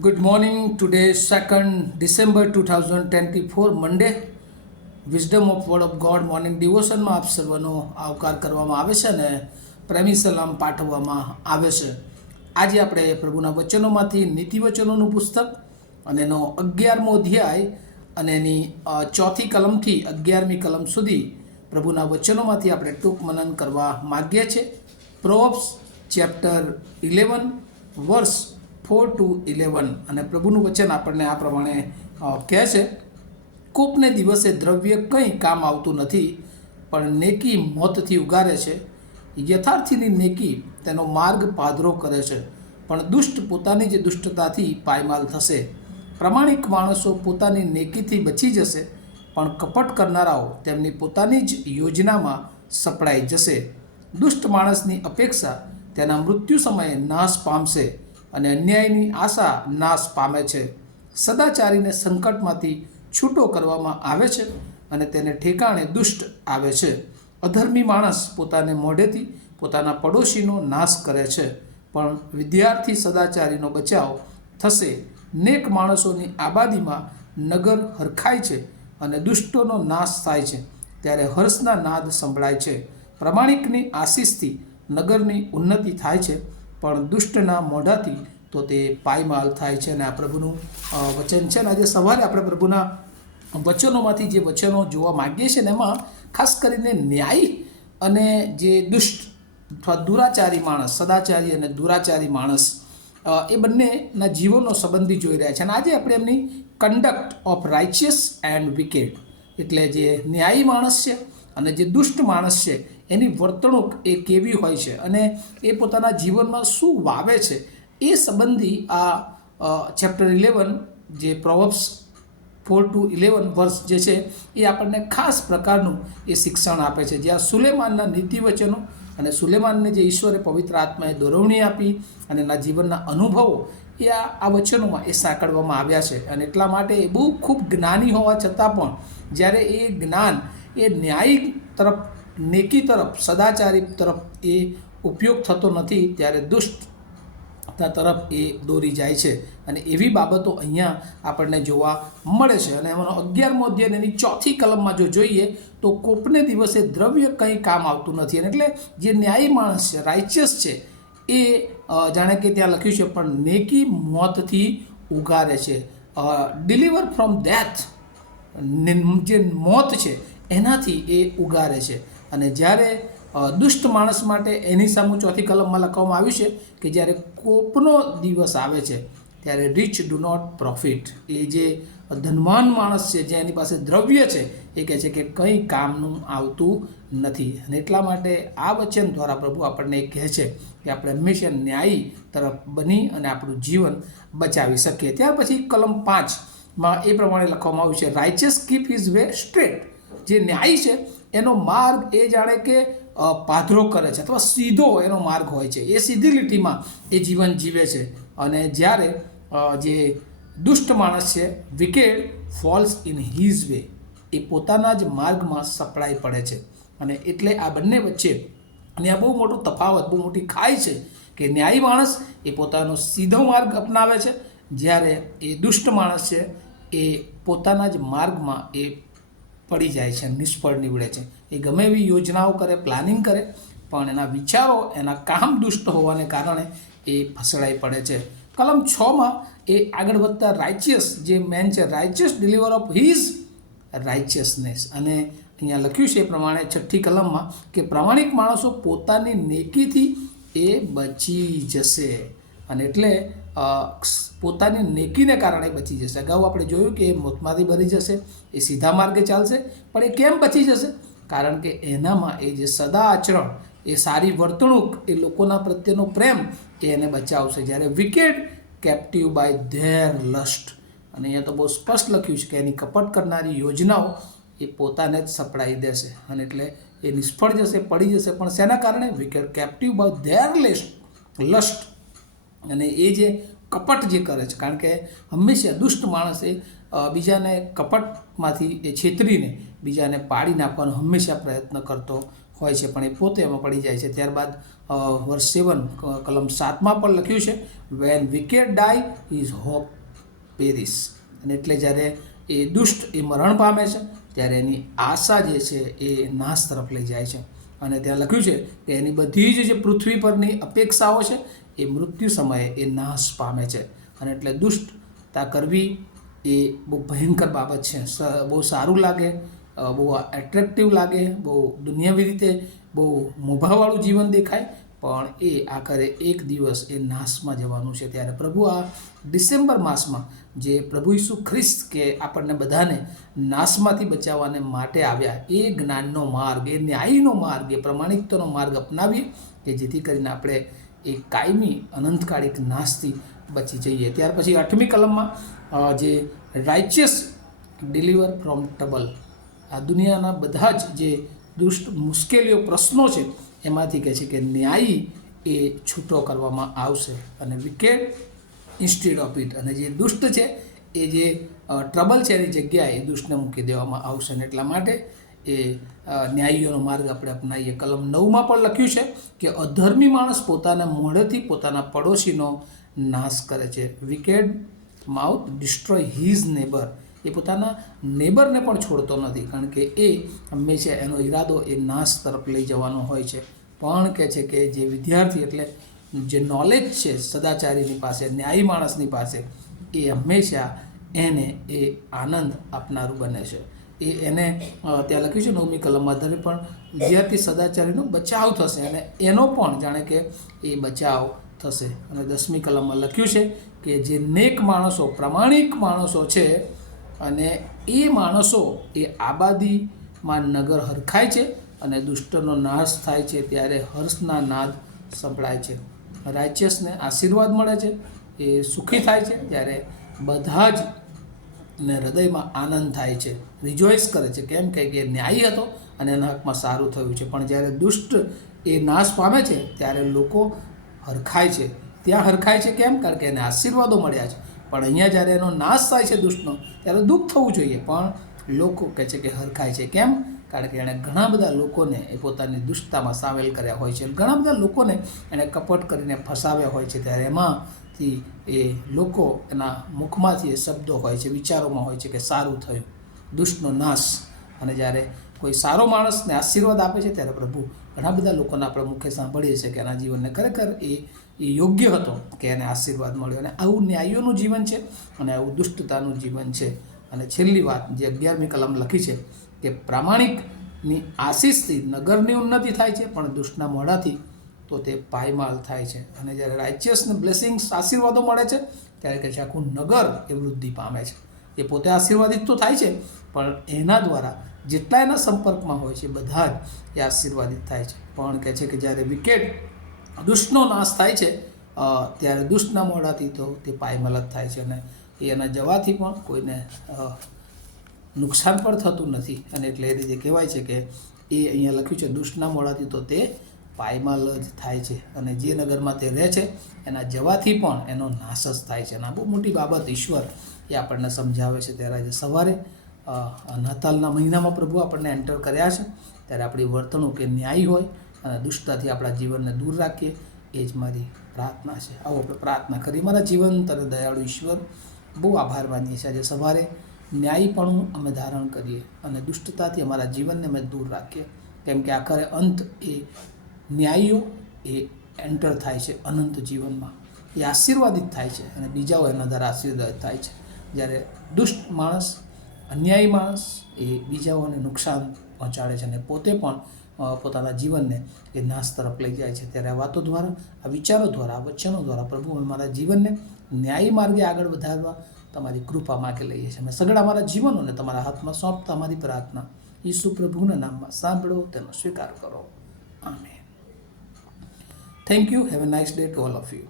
Good morning. Today, 2nd December 2024, Monday. Wisdom of word of God morning ડિવોશનમાં આપ સર્વનો આવકાર કરવામાં આવે છે અને પ્રેમી સલામ પાઠવવામાં આવે છે. આજે આપણે પ્રભુના વચનોમાંથી નીતિવચનોનું પુસ્તક અને એનો 11મો અધ્યાય અને એની 4th કલમથી 11મી કલમ સુધી પ્રભુના વચનોમાંથી આપણે ટૂંક મનન કરવા માગીએ છીએ. પ્રોવર્બ્સ ચેપ્ટર 11 વર્સ 4 to 11 અને પ્રભુનું વચન આપણને આ પ્રમાણે કહે છે, કોપને દિવસે દ્રવ્ય કંઈ કામ આવતું નથી, પણ નેકી મોતથી ઉગારે છે. યથાર્થીની નેકી તેનો માર્ગ પાધરો કરે છે, પણ દુષ્ટ પોતાની જ દુષ્ટતાથી પાયમાલ થશે. પ્રામાણિક માણસો પોતાની નેકીથી બચી જશે, પણ કપટ કરનારાઓ તેમની પોતાની જ યોજનામાં સપડાઈ જશે. દુષ્ટ માણસની અપેક્ષા તેના મૃત્યુ સમયે નાશ પામશે, અને અન્યાયની આશા નાશ પામે છે. સદાચારીને સંકટમાંથી છૂટો કરવામાં આવે છે, અને તેને ઠેકાણે દુષ્ટ આવે છે. અધર્મી માણસ પોતાને મોઢેથી પોતાના પડોશીનો નાશ કરે છે, પણ વિદ્યાર્થી સદાચારીનો બચાવ થશે. નેક માણસોની આબાદીમાં નગર હરખાય છે, અને દુષ્ટોનો નાશ થાય છે ત્યારે હર્ષના નાદ સંભળાય છે. પ્રામાણિકની આશીષથી નગરની ઉન્નતિ થાય છે, પણ દુષ્ટના મોઢાથી તો તે પાયમાલ થાય છે. અને આ પ્રભુનું વચન છે. અને આજે સવારે આપણે પ્રભુના વચનોમાંથી જે વચનો જોવા માગીએ છીએ ને એમાં ખાસ કરીને ન્યાયી અને જે દુષ્ટ અથવા દુરાચારી માણસ, સદાચારી અને દુરાચારી માણસ, એ બંનેના જીવનનો સંબંધી જોઈ રહ્યા છે. અને આજે આપણે એમની કન્ડક્ટ ઓફ રાઇચિયસ એન્ડ વિકેડ, એટલે જે ન્યાયી માણસ છે અને જે દુષ્ટ માણસ છે એની વર્તણૂક એ કેવી હોય છે અને એ પોતાના જીવનમાં શું વાવે છે એ સંબંધી આ ચેપ્ટર 11 જે પ્રોવર્બ્સ 4 to 11 વર્ષ જે છે એ આપણને ખાસ પ્રકારનું એ શિક્ષણ આપે છે. જ્યાં સુલેમાનના નીતિવચનો અને સુલેમાનને જે ઈશ્વરે પવિત્ર આત્માએ દોરવણી આપી અને એના જીવનના અનુભવો એ આ વચનોમાં એ સાંકળવામાં આવ્યા છે. અને એટલા માટે એ બહુ ખૂબ જ્ઞાની હોવા છતાં પણ જ્યારે એ જ્ઞાન એ ન્યાયી તરફ, નેકી તરફ, સદાચારી તરફ એ ઉપયોગ થતો નથી, ત્યારે દુષ્ટતા તરફ એ દોરી જાય છે. અને એવી બાબતો અહીંયા આપણને જોવા મળે છે. અને એમાંનો 11મો અધ્યાય એની 4th કલમમાં જો જોઈએ તો કોપને દિવસે દ્રવ્ય કંઈ કામ આવતું નથી. અને એટલે જે ન્યાયી માણસ છે, રાઇચિયસ છે, એ જાણે કે ત્યાં લખ્યું છે, પણ નેકી મોતથી ઉગારે છે. ડિલિવર ફ્રોમ ડેથ, જે મોત છે એનાથી એ ઉગારે છે. અને જ્યારે દુષ્ટ માણસ માટે એની સામે 4th કલમમાં લખવામાં આવ્યું છે કે જ્યારે કોપનો દિવસ આવે છે ત્યારે રીચ ડુ નોટ પ્રોફિટ. એ જે ધનવાન માણસ છે, જે એની પાસે દ્રવ્ય છે, એ કહે છે કે કંઈ કામનું આવતું નથી. અને એટલા માટે આ વચન દ્વારા પ્રભુ આપણને કહે છે કે આપણે હંમેશા ન્યાયી તરફ બની અને આપણું જીવન બચાવી શકીએ. ત્યાર પછી કલમ 5માં એ પ્રમાણે લખવામાં આવ્યું છે, રાઇચિયસ કીપ હિઝ વે સ્ટ્રેટ. જે ન્યાયી છે એનો માર્ગ એ જાણે કે પાધરો કરે છે, અથવા સીધો એનો માર્ગ હોય છે. એ સીધી લીટીમાં એ જીવન જીવે છે. અને જ્યારે જે દુષ્ટ માણસ છે, વિકેડ ફોલ્સ ઇન હિઝ વે, એ પોતાના જ માર્ગમાં સપડાઈ પડે છે. અને એટલે આ બંને વચ્ચે અને આ બહુ મોટો તફાવત, બહુ મોટી ખાઈ છે કે ન્યાયી માણસ એ પોતાનો સીધો માર્ગ અપનાવે છે, જ્યારે એ દુષ્ટ માણસ છે એ પોતાના જ માર્ગમાં એ પડી જાય છે, નિષ્ફળ નીવડે છે. એ ગમે એવી યોજનાઓ કરે, પ્લાનિંગ કરે, પણ એના વિચારો, એના કામ દુષ્ટ હોવાને કારણે એ ફસડાઈ પડે છે. કલમ 6માં એ આગળ વધતા રાઇચિયસ જે મેન છે, રાઇચિયસ ડિલિવર ઓફ હિઝ રાઇચિયસનેસ. અને અહીંયા લખ્યું છે એ પ્રમાણે 6th કલમમાં કે પ્રામાણિક માણસો પોતાની નેકીથી એ બચી જશે. અને એટલે પોતાની નેકીને કારણે બચી જશે. અગાઉ આપણે જોયું કે એ મોતમાંથી બળી જશે, એ સીધા માર્ગે ચાલશે, પણ એ કેમ બચી જશે? કારણ કે એનામાં એ જે સદા આચરણ, એ સારી વર્તણૂક, એ લોકોના પ્રત્યેનો પ્રેમ એ એને બચાવશે. જ્યારે વિકેડ કેપ્ટિવ બાય ધેર લસ્ટ. અને અહીંયા તો બહુ સ્પષ્ટ લખ્યું છે કે એની કપટ કરનારી યોજનાઓ એ પોતાને જ સપડાઈ દેશે. અને એટલે એ નિષ્ફળ જશે, પડી જશે. પણ શેના કારણે? વિકેડ કેપ્ટિવ બાય ધેર લસ્ટ. અને એ જે કપટ જે કરે છે, કારણ કે હંમેશા દુષ્ટ માણસે બીજાને કપટમાંથી એ છેતરીને બીજાને પાડી નાખવાનો હંમેશા પ્રયત્ન કરતો હોય છે, પણ એ પોતે એમાં પડી જાય છે. ત્યારબાદ વર્ષ 7 કલમ 7માં પણ લખ્યું છે, વેન વિકેડ ડાય હિઝ હોપ પેરિસ. અને એટલે જ્યારે એ દુષ્ટ એ મરણ પામે છે ત્યારે એની આશા જે છે એ નાશ તરફ લઈ જાય છે. અને ત્યાં લખ્યું છે કે એની બધી જ જે પૃથ્વી પરની અપેક્ષાઓ છે એ મૃત્યુ સમયે એ નાશ પામે છે. અને એટલે દુષ્ટતા કરવી એ બહુ ભયંકર બાબત છે. બહુ સારું લાગે, બહુ એટ્રેક્ટિવ લાગે, બહુ દુનિયાવી રીતે બહુ મોભાવાળું જીવન દેખાય, પણ એ આખરે એક દિવસ એ નાશમાં જવાનું છે. ત્યારે પ્રભુ આ ડિસેમ્બર માસમાં જે પ્રભુ ઈસુ ખ્રિસ્ત કે આપણને બધાને નાશમાંથી બચાવવાને માટે આવ્યા, એ જ્ઞાનનો માર્ગ, એ ન્યાયનો માર્ગ, એ પ્રમાણિકતાનો માર્ગ અપનાવીએ કે જેથી કરીને આપણે એ કાયમી અનંતકાળિક નાશથી બચી જઈએ. ત્યાર પછી 8મી કલમમાં જે રાઇચિયસ ડિલિવર ફ્રોમ ટ્રબલ, આ દુનિયાના બધા જ જે દુષ્ટ મુશ્કેલીઓ પ્રશ્નો છે એમાંથી કહે છે કે ન્યાયી એ છૂટો કરવામાં આવશે, અને વિકેડ ઇન્સ્ટેડ ઓફ ઇટ, અને જે દુષ્ટ છે એ જે ટ્રબલ છે એની જગ્યાએ એ દુષ્ટને મૂકી દેવામાં આવશે. અને એટલા માટે એ ન્યાયીઓનો માર્ગ આપણે અપનાવીએ. કલમ 9માં પણ લખ્યું છે કે અધર્મી માણસ પોતાના મોઢેથી પોતાના પડોશીનો નાશ કરે છે. વિકેડ માઉથ ડિસ્ટ્રોય હિઝ નેબર, એ પોતાના નેબરને પણ છોડતો નથી, કારણ કે એ હંમેશા એનો ઈરાદો એ નાશ તરફ લઈ જવાનો હોય છે. પણ કહે છે કે જે વિદ્યાર્થી એટલે જે નોલેજ છે સદાચારીની પાસે, ન્યાયી માણસની પાસે, એ હંમેશા એને એ આનંદ આપનારું બને છે. એને ત્યાં લખ્યું છે 9મી કલમમાં, ધરે પણ વિદ્યાર્થી સદાચારીનો બચાવ થશે અને એનો પણ જાણે કે એ બચાવ થશે. અને 10મી કલમમાં લખ્યું છે કે જે નેક માણસો, પ્રામાણિક માણસો છે, અને એ માણસો એ આબાદીમાં નગર હરખાય છે અને દુષ્ટનો નાશ થાય છે ત્યારે હર્ષના નાદ સંભળાય છે. રાઇચિયસને આશીર્વાદ મળે છે, એ સુખી થાય છે ત્યારે બધા જ ને હૃદયમાં આનંદ થાય છે, રિજોઇસ કરે છે. કેમ કે એ ન્યાયી હતો અને એના હકમાં સારું થયું છે. પણ જ્યારે દુષ્ટ એ નાશ પામે છે ત્યારે લોકો હરખાય છે. ત્યાં હરખાય છે કેમ? કારણ કે એને આશીર્વાદો મળ્યા છે. પણ અહીંયા જ્યારે એનો નાશ થાય છે દુષ્ટનો, ત્યારે દુઃખ થવું જોઈએ, પણ લોકો કહે છે કે હરખાય છે. કેમ? કારણ કે એણે ઘણા બધા લોકોને એ પોતાની દુષ્ટતામાં સામેલ કર્યા હોય છે, ઘણા બધા લોકોને એણે કપટ કરીને ફસાવ્યા હોય છે. ત્યારે એમાંથી એ લોકો એના મુખમાંથી એ શબ્દો હોય છે, વિચારોમાં હોય છે કે સારું થયું, દુષ્ટનો નાશ. અને જ્યારે કોઈ સારો માણસને આશીર્વાદ આપે છે ત્યારે પ્રભુ ઘણા બધા લોકોના આપણે મુખે સાંભળીએ છીએ કે એના જીવનને ખરેખર એ યોગ્ય હતો કે એને આશીર્વાદ મળ્યો. અને આવું ન્યાયીઓનું જીવન છે અને આવું દુષ્ટતાનું જીવન છે. અને છેલ્લી વાત જે 11મી કલમ લખી છે કે પ્રામાણિકની આશીષથી નગરની ઉન્નતિ થાય છે, પણ દુષ્ટના મોઢાથી તો તે પાયમાલ થાય છે. અને જ્યારે રાઇચિયસને બ્લેસિંગ્સ, આશીર્વાદો મળે છે, ત્યારે કહે છે આખું નગર એ વૃદ્ધિ પામે છે. એ પોતે આશીર્વાદિત તો થાય છે, પણ એના દ્વારા જેટલા એના સંપર્કમાં હોય છે બધા જ એ આશીર્વાદિત થાય છે. પણ કહે છે કે જ્યારે વિકેટ દુષ્ટનો નાશ થાય છે ત્યારે દુષ્ટના મોઢાથી તો તે પાયમાલ જ થાય છે, અને એના જવાથી પણ કોઈને નુકસાન પણ થતું નથી. અને એટલે એ રીતે કહેવાય છે કે એ અહીંયા લખ્યું છે દુષ્ટના મોઢાથી તો તે પાયમાલ જ થાય છે, અને જે નગરમાં તે રહે છે એના જવાથી પણ એનો નાશ જ થાય છે. અને આ બહુ મોટી બાબત ઈશ્વર એ આપણને સમજાવે છે. ત્યારે આજે સવારે નાતાલના મહિનામાં પ્રભુ આપણને એન્ટર કર્યા છે, ત્યારે આપણી વર્તણૂક એ ન્યાયી હોય અને દુષ્ટતાથી આપણા જીવનને દૂર રાખીએ, એ જ મારી પ્રાર્થના છે. આવો આપણે પ્રાર્થના કરી. મારા જીવંત અને દયાળુ ઈશ્વર, બહુ આભાર માનીએ છીએ આજે સવારે ન્યાયીપણું અમે ધારણ કરીએ અને દુષ્ટતાથી અમારા જીવનને અમે દૂર રાખીએ, કેમ કે આખરે અંત એ ન્યાયીઓ એ એન્ટર થાય છે અનંત જીવનમાં, એ આશીર્વાદિત થાય છે અને બીજાઓ એના દ્વારા આશીર્વાદિત થાય છે. જ્યારે દુષ્ટ માણસ, અન્યાયી માણસ એ બીજાઓને નુકસાન પહોંચાડે છે અને પોતે પણ પોતાના જીવનને એ નાશ તરફ લઈ જાય છે. ત્યારે આ વાતો દ્વારા, આ વિચારો દ્વારા, આ વચનો દ્વારા પ્રભુ અમે મારા જીવનને ન્યાયી માર્ગે આગળ વધારવા તમારી કૃપા માગે લઈએ છીએ. અમે સગળા અમારા જીવનોને તમારા હાથમાં સોંપતા અમારી પ્રાર્થના ઈસુ પ્રભુના નામમાં સાંભળો, તેનો સ્વીકાર કરો. Amen. Thank you. Have a nice day to all of you.